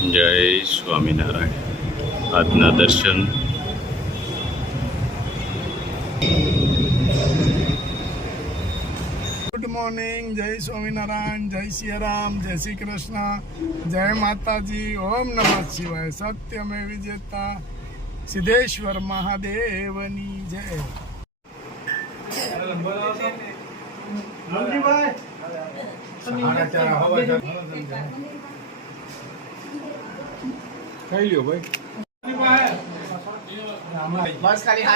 જય સ્વામિનારાયણ. આજના દર્શન ગુડ મોર્નિંગ. જય સ્વામિનારાયણ, જય સિયારામ, જય શ્રી કૃષ્ણ, જય માતાજી. ઓમ નમઃ શિવાય. સત્યમે વિજેતા સિદ્ધેશ્વર મહાદેવની જય. ખાઈ લ્યો ભાઈ. બસ ખાલી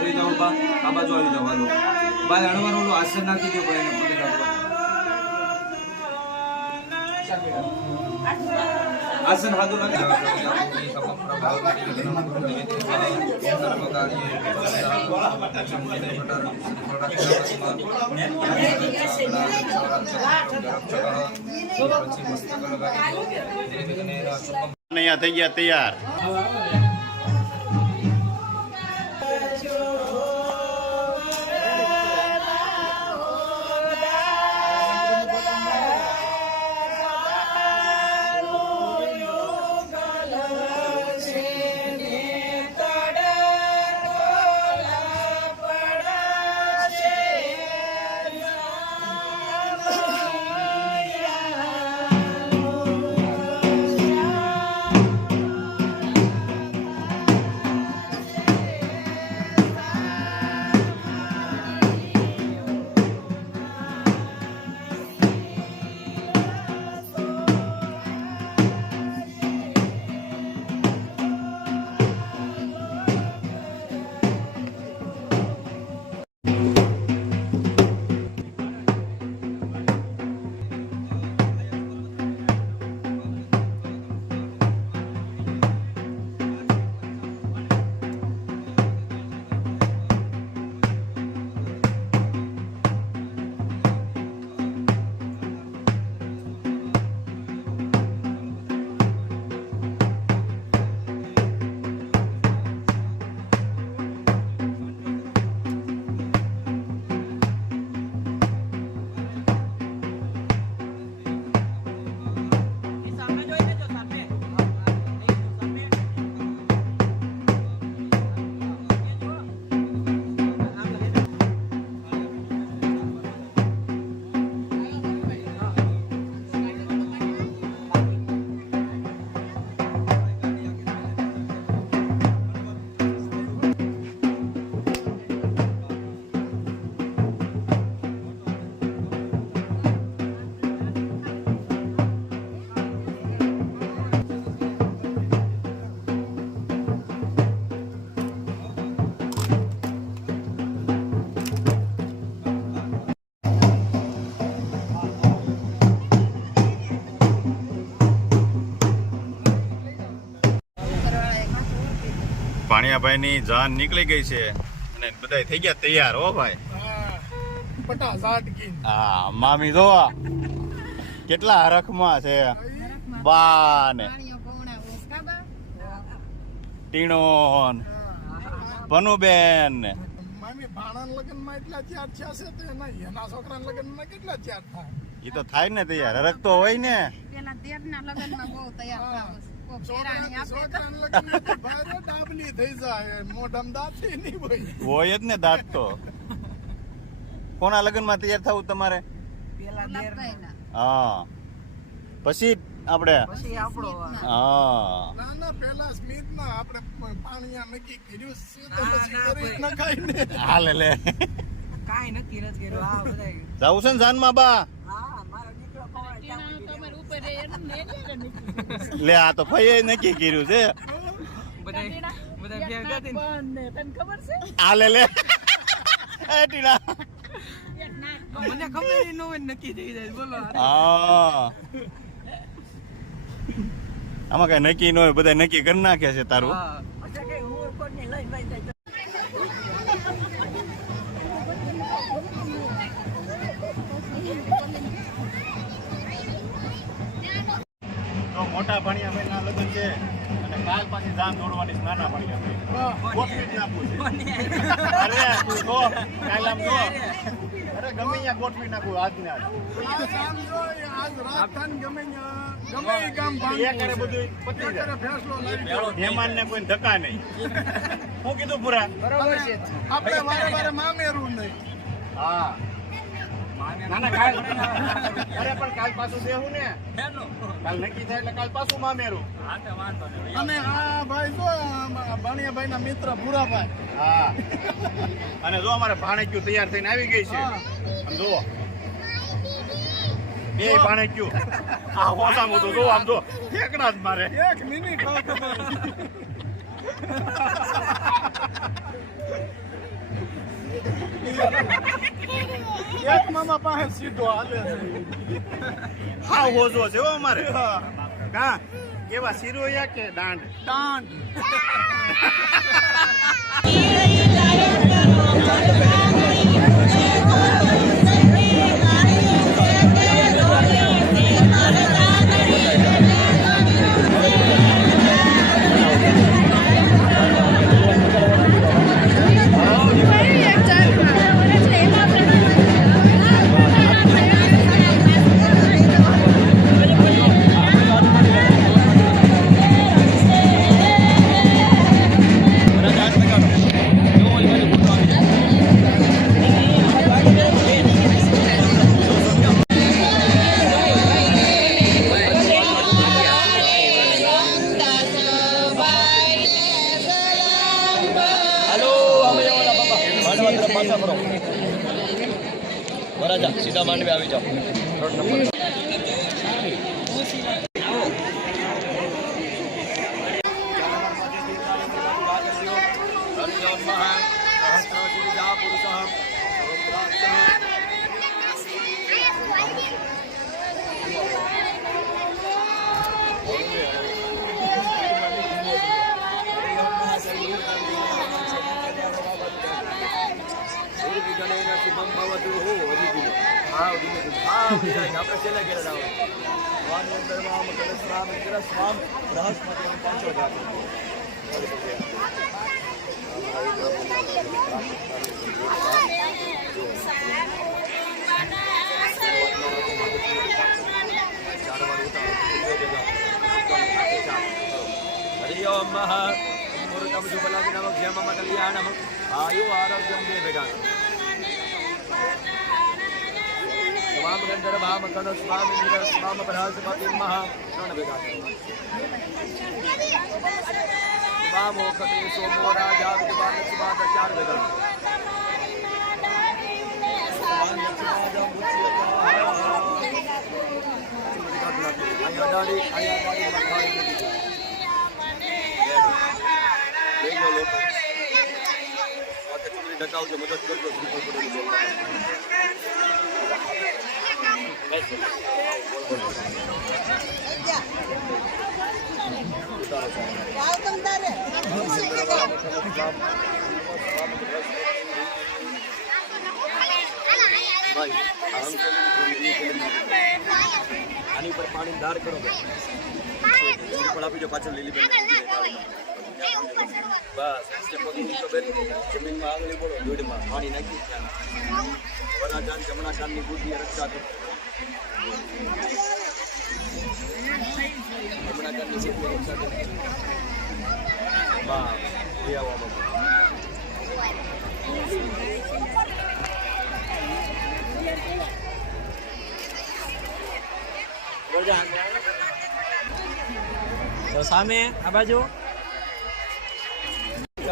જોઈ જાવ બા, આ બાજુ આવી જવાનું. બાય અણવાનું ઓલું આસન નાખી દો ભાઈ, એને પગે નાખો. આસન હાથું નાખી અહીંયા થઈ ગયા તૈયાર. પાણિયાભાઈની જાન નીકળી ગઈ છે અને બધા થઈ ગયા તૈયાર. હો ભાઈ, હા મામી જો કેટલા હરખમાં છે. બા ને ટીણો પનુબેન ને મામી ભાણાના લગ્નમાં એટલા તૈયાર થયા છે તો એના છોકરાના લગ્નમાં કેટલા તૈયાર થાય? એ તો થાય ને તૈયાર, હરખ તો હોય ને. પેલા દેરના લગ્નમાં બહુ તૈયાર હોય જ ને દાંત તો. કોના લગ્નમાં તૈયાર થવું તમારે? હા, પછી આપણે પેલા સ્મિત ના આપણે પાણીયા નક્કી કર્યું હાલે લે કાઈ નક્કી નથી કર્યું. આ બધા જાવું છે ને જાનમાં બા? લે આ તો ફઈએ નક્કી કર્યું છે. હાલે લે ટીના મને ખબર ન હોય નક્કી થઈ જાય. બોલો હા આમાં કઈ નક્કી ન હોય, બધા નક્કી કરી નાખે છે તારું. હા તો મોટા ભાણિયાભાઈ ના લગ્ન છે અને કાલ પાછી જાન દોડવાની છે નાના ભાણિયાભાઈ. ગોઠવી જ નાખવું છે. અરે તું જો કાલ આમ જો, અરે ગમે ત્યાં ગોઠવી નાખવું આજને આજ. આમ જો, આજ રાજધાન ગમે એ કામ એ કરે બધું પતી જાય. ફેસલો લાવી મહેમાનને કોઈ ધક્કા નહીં. શું કીધું પૂરા? બરોબર છે આપણે વારે વારે મામેરું નહીં. હા ના ના કાલ, અરે પણ કાલ પાછું દેવું ને, કાલ નક્કી થાય એટલે કાલ પાછું મામેરું. અને આ ભાઈ જો ભાણિયાભાઈ ના મિત્ર ભૂરાભાઈ. હા અને જો અમારે ભાણેક્યું તૈયાર થઈને આવી ગઈ છે. આમ જુઓ બે ભાણેક્યું આ હોસામાં તો જો આમ જો ઠેકડા જ મારે. 1 મિનિટ હવે ખબર. એક મામા પાસે સીધો હાલે છે. હા હોજો છે હો અમારે. કા કેવા સિરોયા કે દાંડ? દાંડ. સીધા માંડવી આવી જાઓ. રોડ નંબર આપણે છેલ્લે ઘેર આવો. હરિઓમ મુહૂર્તમ શુભલગ્નમ ક્ષેમમ કલ્યાણમ આયુ આરોગ્યમ દેવગાન સ્વામ ગંધર્વ ભામ કણ સ્વામ ઇન્દ્ર સ્વામ બૃહસ્પતિ મહા ત્રણ ભેગા સ્વામ ઓખતે સોમો રાજા વિદ્વાન સ્વાદ ચાર ભેગા અહીંયા દાડી મખાઈ લઈ લો લોકો આતે તમને ડકાવજો મદદ કરજો આની ઉપર પાણી ધાર કરો પણ આપી દો પાછળ લીલી બસ જમીનમાં આંગળી બોલો દોડમાં પાણી નાખી ત્યાં વરાજાન જમણા કાનની બુદ્ધિ રક્ષા કરો જમણા કાનની બુદ્ધિ રક્ષા કરો બસ લઈ આવો તો સામે આ બાજુ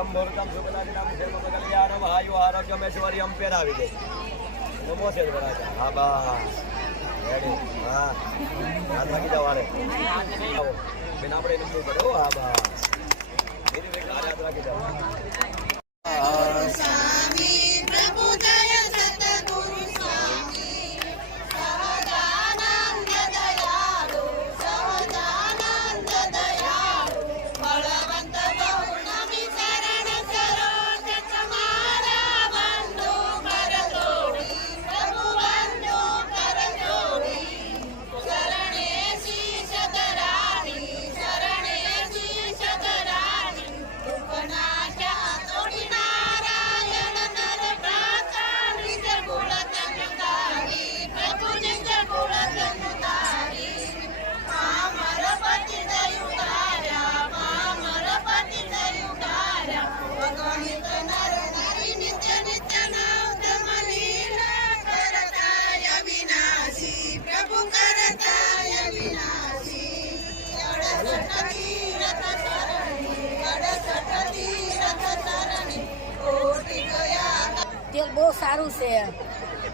મુહૂર્તમ શુભલગ્નમ ક્ષેમમ કલ્યાણમ આયુ આરોગ્યમેશ્વર્યમ પહેરાવી દે નમો છે વરાજા. હા બસ રેડી. હા હાથ લાગી જાવ વારે આવો બેન આપણે નમવું પડે હો. હા બસ ધીરે ધીરે હાથ લાગી જાવ. સારું છે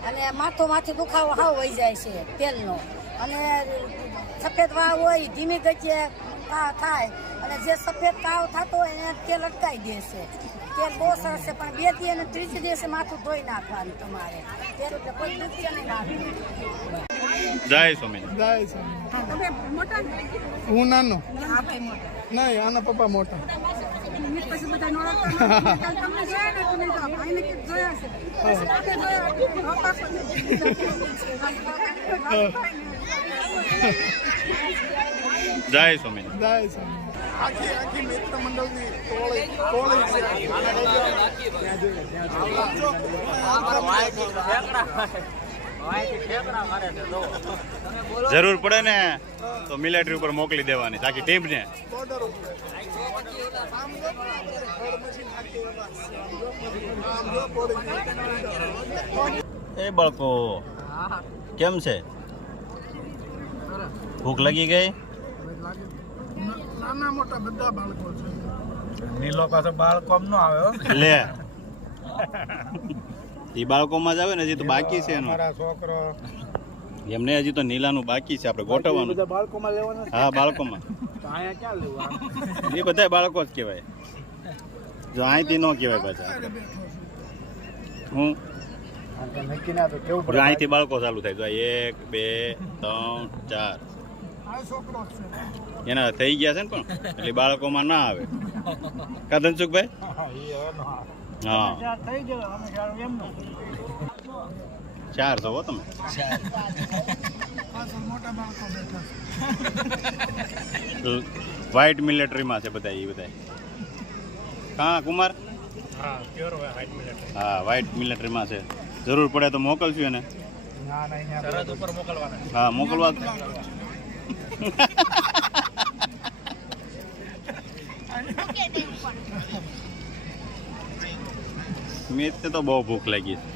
અને માથું દુખાવો હાવ વહી જાય છે તેલનો અને સફેદ વાવ હોય ધીમી ગતિએ થાય અને જે સફેદ તાવ થતો હોય એને તેલ અટકાવી દે છે તેલ બહુ સરસ છે પણ 2 દિવસ અને 3 દિવસે માથું ધોઈ નાખવાનું તમારે તેલ એટલે કોઈ દુખશે નહીં નાખવું. જય સ્વામિનારાયણ. જય સ્વામિનારાયણ. હું નાનો નહીં, આના પપ્પા મોટા. જય સ્વામિનારાયણ. જય સ્વામિનારાયણ. આખી મિત્ર મંડળની ટોળી છે. જરૂર પડે ને તો મિલિટરી ઉપર મોકલી દેવાની આખી ટીમને. બોર્ડર ઉપર આમ જો મશીન આખી આમ જો પોડી. એ બાળકો કેમ છે? ભૂખ લાગી ગઈ? નાના મોટા બધા બાળકો છે. નીલો પાસે બાળકો ન આવે લે એ બાળકોમાં જ આવે ને, હજી તો બાકી છે એનું. છોકરો એમને હજી તો નીલાનું બાકી છે, આપણે ગોઠવવાનું. બાળકોમાં લેવાના હા, બાળકોમાં અહીંયા ક્યાં લેવા એ બધા બાળકો જ કહેવાય. જો અહીંથી ન કહેવાય પાછા. હું નક્કી ના તો કેવું જો અહીંથી બાળકો ચાલુ થાય. જો 1 2 3 4 આ છોકરો છે. એના થઈ ગયા છે ને, પણ એટલે બાળકોમાં ના આવે. કા ધનસુખભાઈ? હા, થઈ ગયો અમે એમ 4 છો હો તમે. પાછળ મોટા બાળકો બેઠા વ્હાઇટ મિલિટરીમાં છે બધા. એ બધા હા કુમાર? હા, વ્હાઇટ મિલિટરીમાં છે. જરૂર પડે તો મોકલશું એને. સરહદ ઉપર મોકલવાના. હા, મોકલવા. મેં તો બહુ ભૂખ લાગી છે.